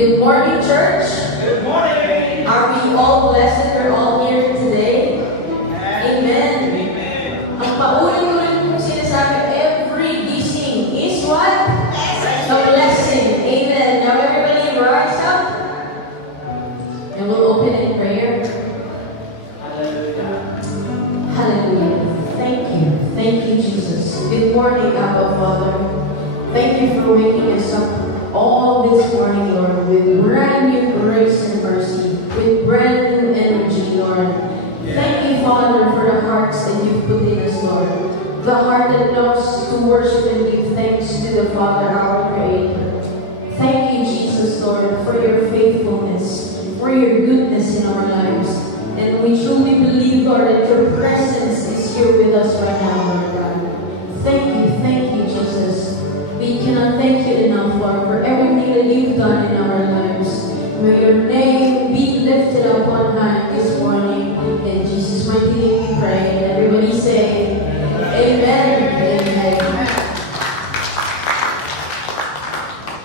Good morning, church. Good morning. Are we all blessed that we're all here today? Amen. Ang paulit-ulit kong sinasabi, every gising is what? A blessing. Amen. Now everybody rise up. And we'll open in prayer. Hallelujah. Thank you. Thank you, Jesus. Good morning, Abba Father. Thank you for waking us up all this morning, Lord, with brand new grace and mercy, with brand new energy, Lord. Thank you, Father, for the hearts that you've put in us, Lord. The heart that loves to worship and give thanks to the Father, our Creator. Thank you, Jesus, Lord, for your faithfulness, for your goodness in our lives. And we truly believe, Lord, that your presence is here with us right now, Lord God. Thank you, Jesus. We cannot thank you enough, Lord, for everything that you've done in our lives. May your name be lifted up on high this morning. In Jesus' mighty name we pray. And everybody say, Amen. Amen.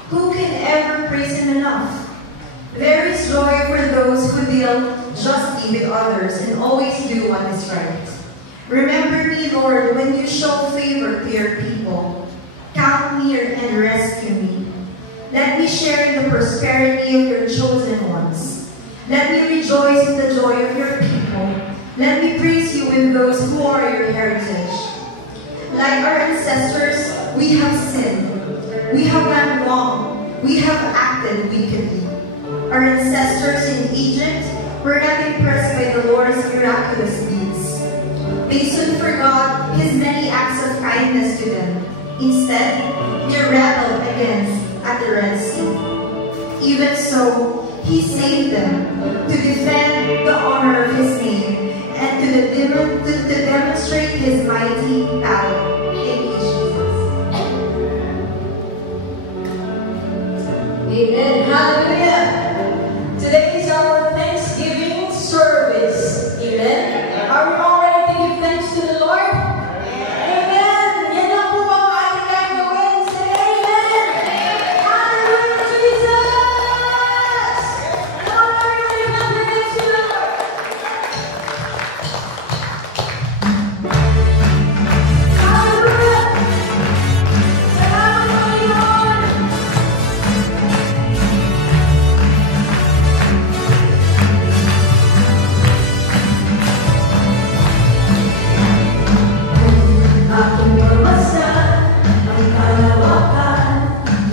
Who can ever praise him enough? There is joy for those who deal justly with others and always do what is right. Remember me, Lord, when you show favor to your people. Count near and rescue me. Let me share in the prosperity of your chosen ones. Let me rejoice in the joy of your people. Let me praise you with those who are your heritage. Like our ancestors, we have sinned. We have done wrong. We have acted wickedly. Our ancestors in Egypt were not impressed by the Lord's miraculous deeds. They soon forgot his many acts of kindness to them. Instead, they rebelled against at the Red Sea. Even so, he saved them to defend the honor of his name and to demonstrate his mighty power. Thank you, Jesus. Amen. Hallelujah. Today is our Thanksgiving service. Amen. Are we all ready to give thanks to the Lord? Amen. Yan lang po ang ating gagawin. Say amen. Hallelujah, Jesus. Come on, everybody, clap your hands to the Lord. Hallelujah. Salamat, Panginoon. Aking pagmasdan ang kalawakan,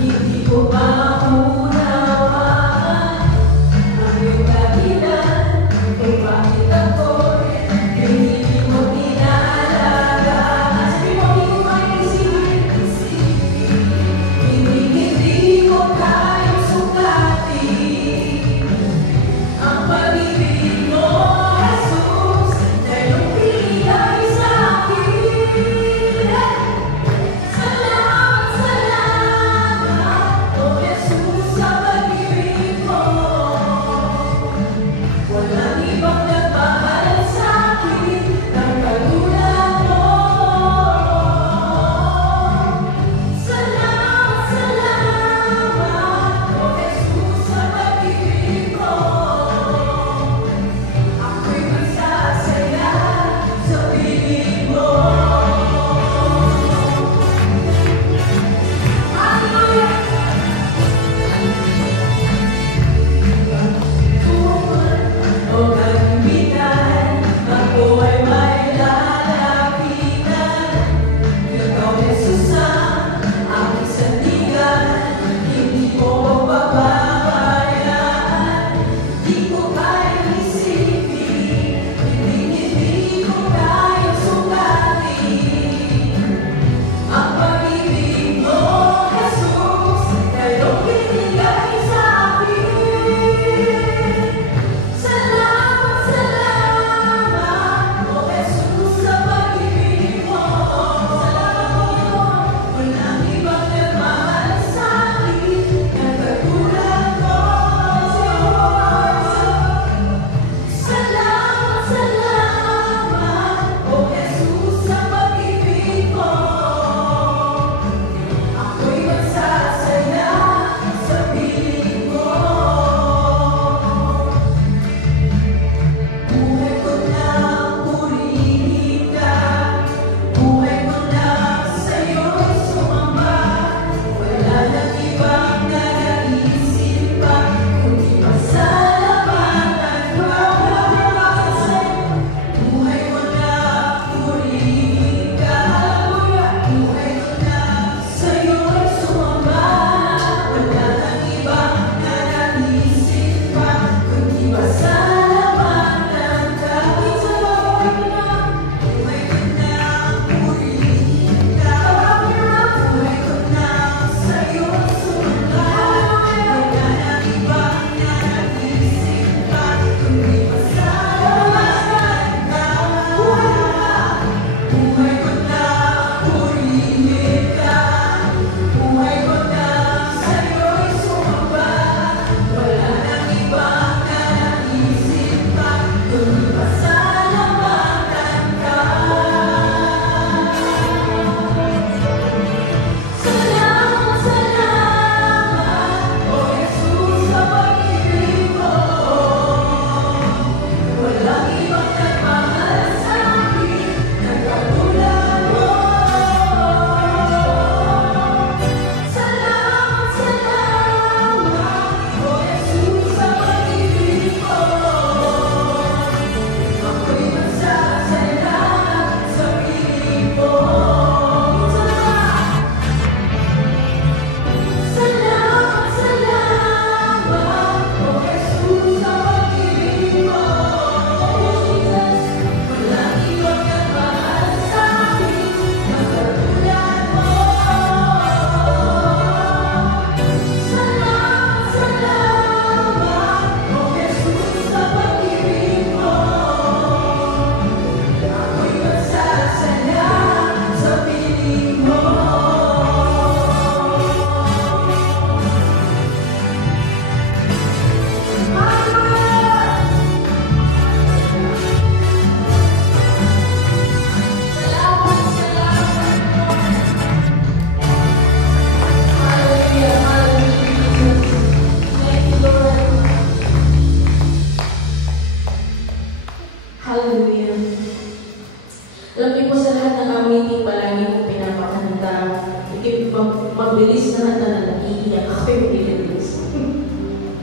hindi ko pa maunawaan ang iyong dahilan kung bakit ako'y hindi mo inaalagaan. Sabi mo, hindi ko maisipin, hindi ko kayang sukatin ang pag-ibig mo, Jesus, na iyong binigay sa akin. Salamat, salamat, oh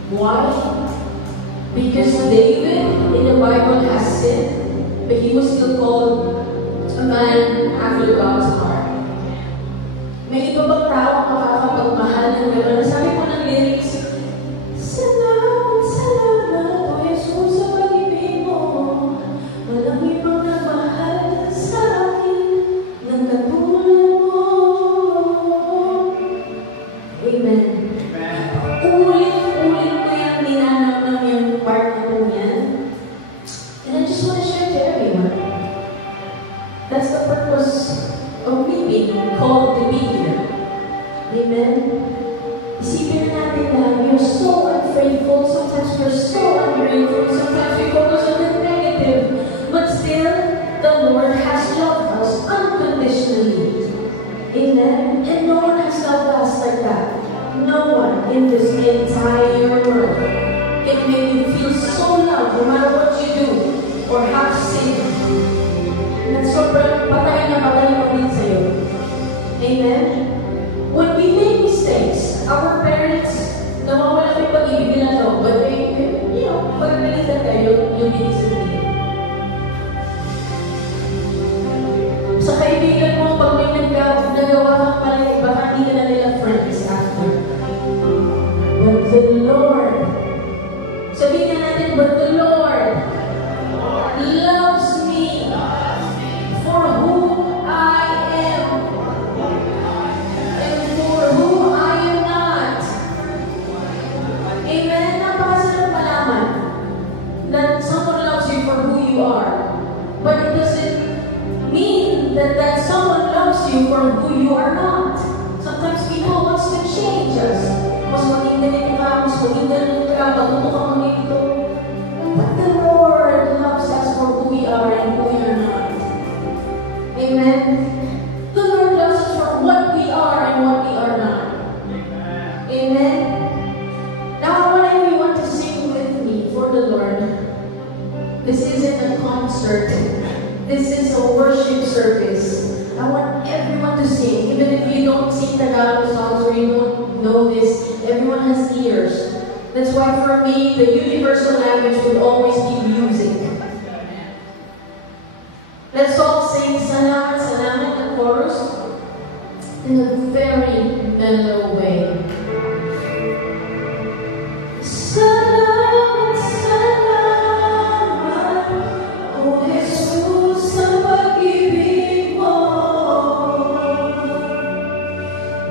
Why? Because David in the Bible has sinned, but he was still called a man after God's heart. May iba bang tao makakapagmahal ng gano'n? Sabi ko ng lyrics, salamat, salamat, O Jesus, sa pag-ibig mo. Walang ibang nagmahal sa akin ng katulad mo. Amen. Ulit-ulit ko yung ninanap ng yung part na po yan. And I just want to share to everyone. That's the purpose of me being called to be here. Amen? Isipin natin na we are so unfaithful, sometimes we are so ungrateful, sometimes we focus on the negative, but still, the Lord has loved us unconditionally. Amen? And no one has loved us like that. No one in this entire world can make you feel so loved no matter what you do or have sinned. And sobrang patay na din sa'yo. Amen? When we make mistakes, our parents, nawawala yung pag-ibig nila to, but they, pag-nalitan kayo, yung discipline. Sa kaibigan mo, pag may nagawa kang mali, baka hindi ka na nila friends after. But the Lord, sabihin na natin, but the Lord loves me for who I am and for who I am not. Amen? Napakasarap malaman that someone loves you for who you are. But it doesn't mean that someone loves you for who you are not. Sometimes people want to change us. Mas maging ganito ka, mas maging ganito ka, matuto ka mo dito. But the Lord loves us for who we are and who we are not. Amen? The Lord loves us for what we are and what we are not. Amen? Now I want everyone to sing with me for the Lord. This isn't a concert. This is a worship service. I want everyone to sing. Even if you don't sing Tagalog songs or you don't know this, everyone has ears. That's why for me, the universal language will always be music. Let's all sing Salamat, Salamat, the chorus in a very mellow way. Salamat, salamat, O Jesus, sa pag-ibig mo.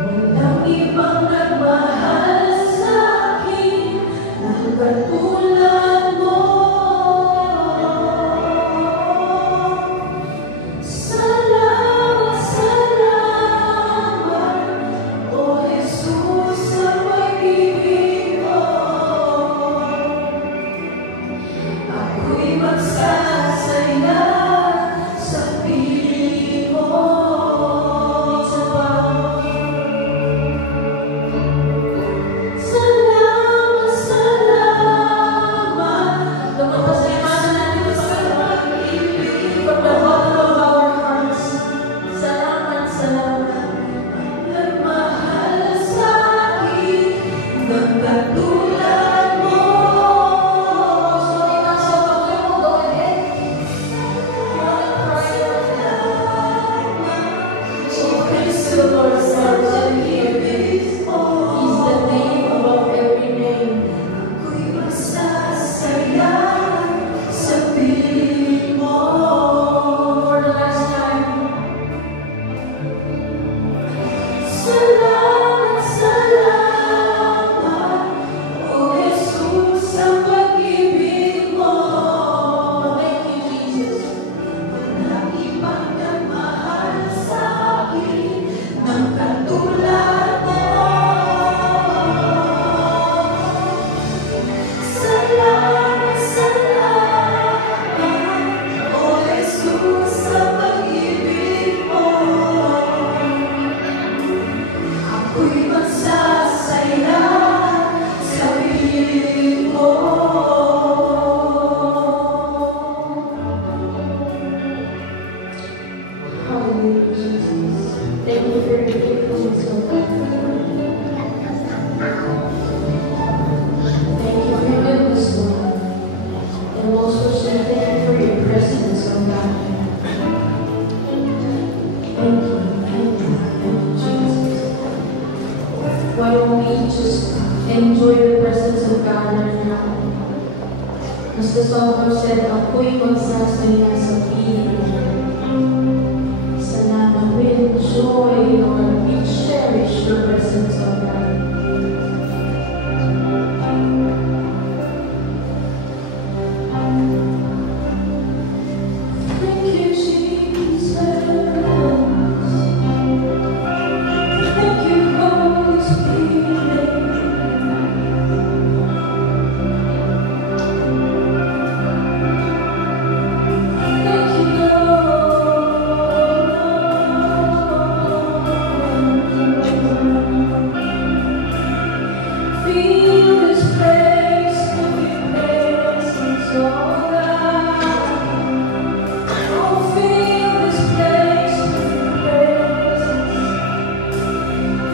Walang ibang nagmahal sa akin ng katulad mo. enjoy the presence of God right now. As the psalmist said, ako'y magsasaya sa piling. Salamat. We enjoy, Lord. We cherish the presence of God. Thank you, Jesus. Thank you, Holy Spirit. Thank you, Lord. Feel this place with your presence, oh God. Oh, feel this place with your presence.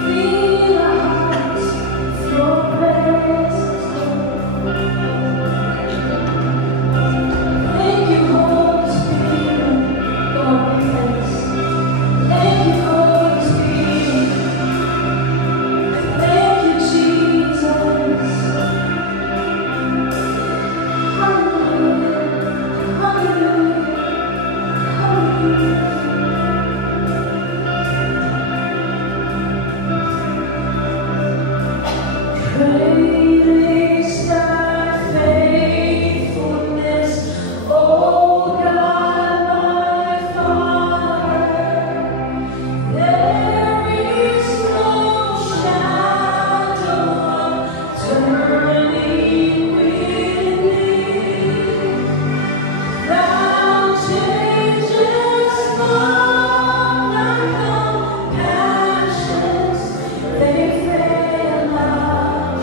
Feel our hearts with your presence, Lord. Thank you, Holy Spirit. Lord, we thanks. Thank you, Holy Spirit. Thank you, Jesus. Hallelujah. Hallelujah. Hallelujah. Great is thy faithfulness, O God, my Father. There is no shadow of turning with thee. Thou changest not, thy compassions, they fail not.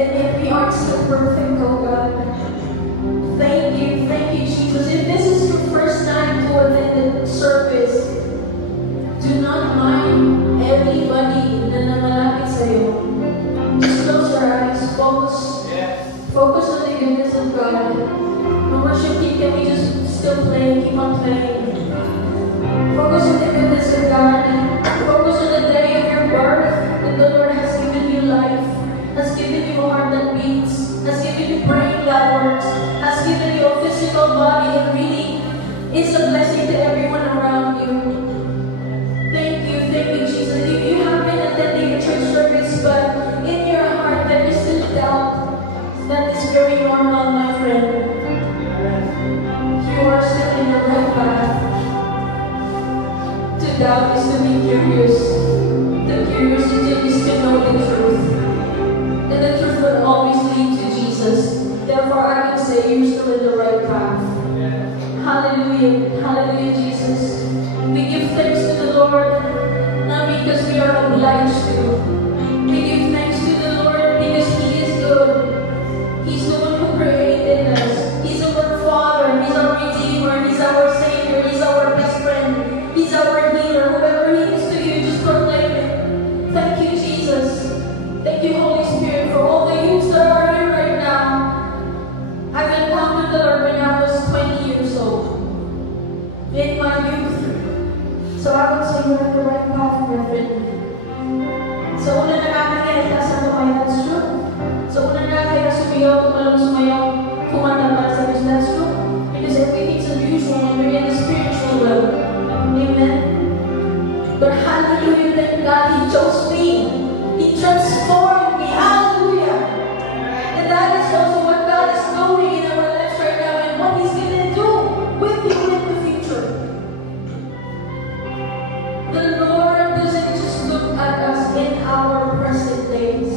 And yet we aren't still perfect, oh God. Thank you, Jesus. If this is your first time to attend the service, do not mind everybody na namalapit sa'yo. Just close your eyes, focus on the goodness of God. The worship team, can we just still play, keep on playing? Focus on the goodness of God. Focus on the day of your birth, that the Lord has given you life, has given you a heart that beats, has given you brain that works, has given you a physical body that really is a blessing to everyone around you. Thank you, Jesus. If you have been attending a church service, but in your heart there is still doubt, that is very normal, my friend. You are still in the right path. To doubt is to be curious. The curiosity is to know the truth. And the truth will always lead to Jesus. Therefore, I can say you're still in the right path. Hallelujah. Hallelujah, Jesus. We give thanks to the Lord, not because we are obliged to. We give thanks to the Lord because He is good. He's the one who created us. He's our Father. He's our Redeemer. He's our Savior. He's our best friend. He's our healer. Whoever He is to you, just proclaim it. Thank you, Jesus. Thank you, Holy Spirit, for all the youths that are here right now. I've encountered the Lord when I was 20 years old. In my youth. So I would say you're on the right path, my friend. So una na kaya itaas ang kamay, that's true. So una na kaya sumayaw, kumanta para sa Diyos, that's true. Because everything's unusual when we're in the spiritual realm. Amen. But hallelujah, thank God, He chose me. He transformed me. Hallelujah. And that is also what God is doing in our lives right now and what He's going to do with you in the future. The Lord doesn't just look at us in our present days.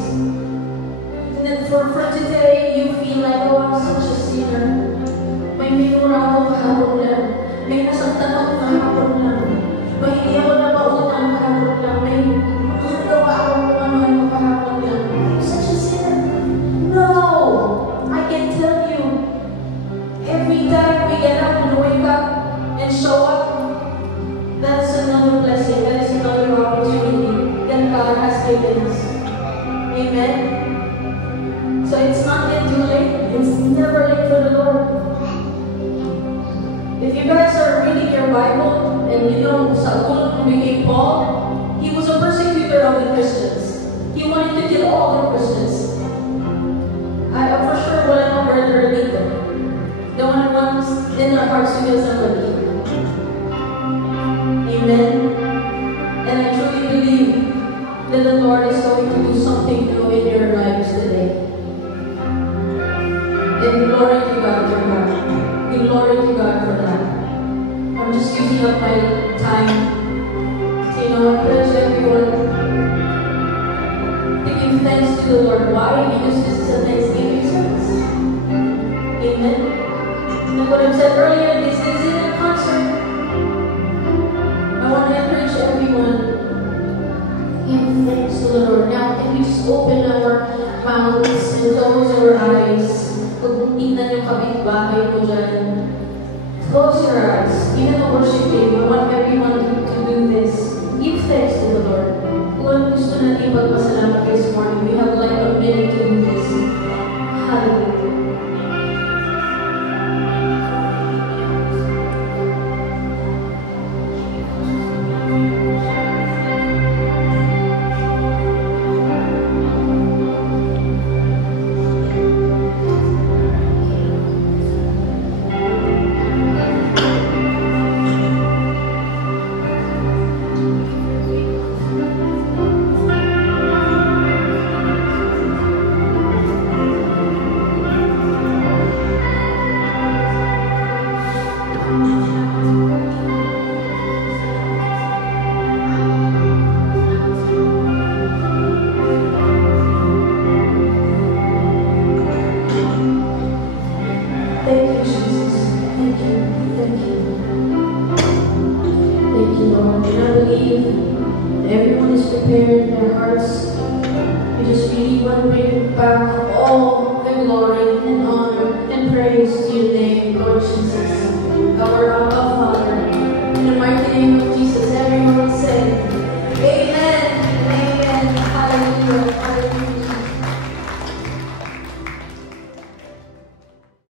And then for today, you feel like, oh, I'm such a sinner. May minura ako kahapon lang. May nasaktan ako kahapon lang. May hindi ako napautang kahapon lang. May nagawa ako kung ano kahapon lang. I'm such a sinner. No! I can tell you, every time we get up and wake up and show up, that is another blessing, that is another opportunity that God has given us. Amen? So it's not yet too late. It's never late for the Lord. If you guys are reading your Bible, and you know Saul, who became Paul, he was a persecutor of the Christians. He wanted to kill all the Christians. I for sure wala nang murderer dito. The one who wants in our hearts to kill somebody. Amen. And I truly believe that the Lord is going to do something new in your lives today. And glory to God for that. Glory to God for that. I'm just using up my time. So, you know, I encourage everyone to give thanks to the Lord. Why? Because this is a Thanksgiving service. Amen. And what I've said earlier, this isn't a concert. I want to encourage everyone. Give thanks to the Lord. Now, can we just open our mouths and close our eyes? Kung tingnan yung kapitbahay mo dyan, close your eyes. Even the worship team, I want everyone to do this. Give thanks to the Lord. Kung gusto natin pagpasalamat this morning, we have like a minute to do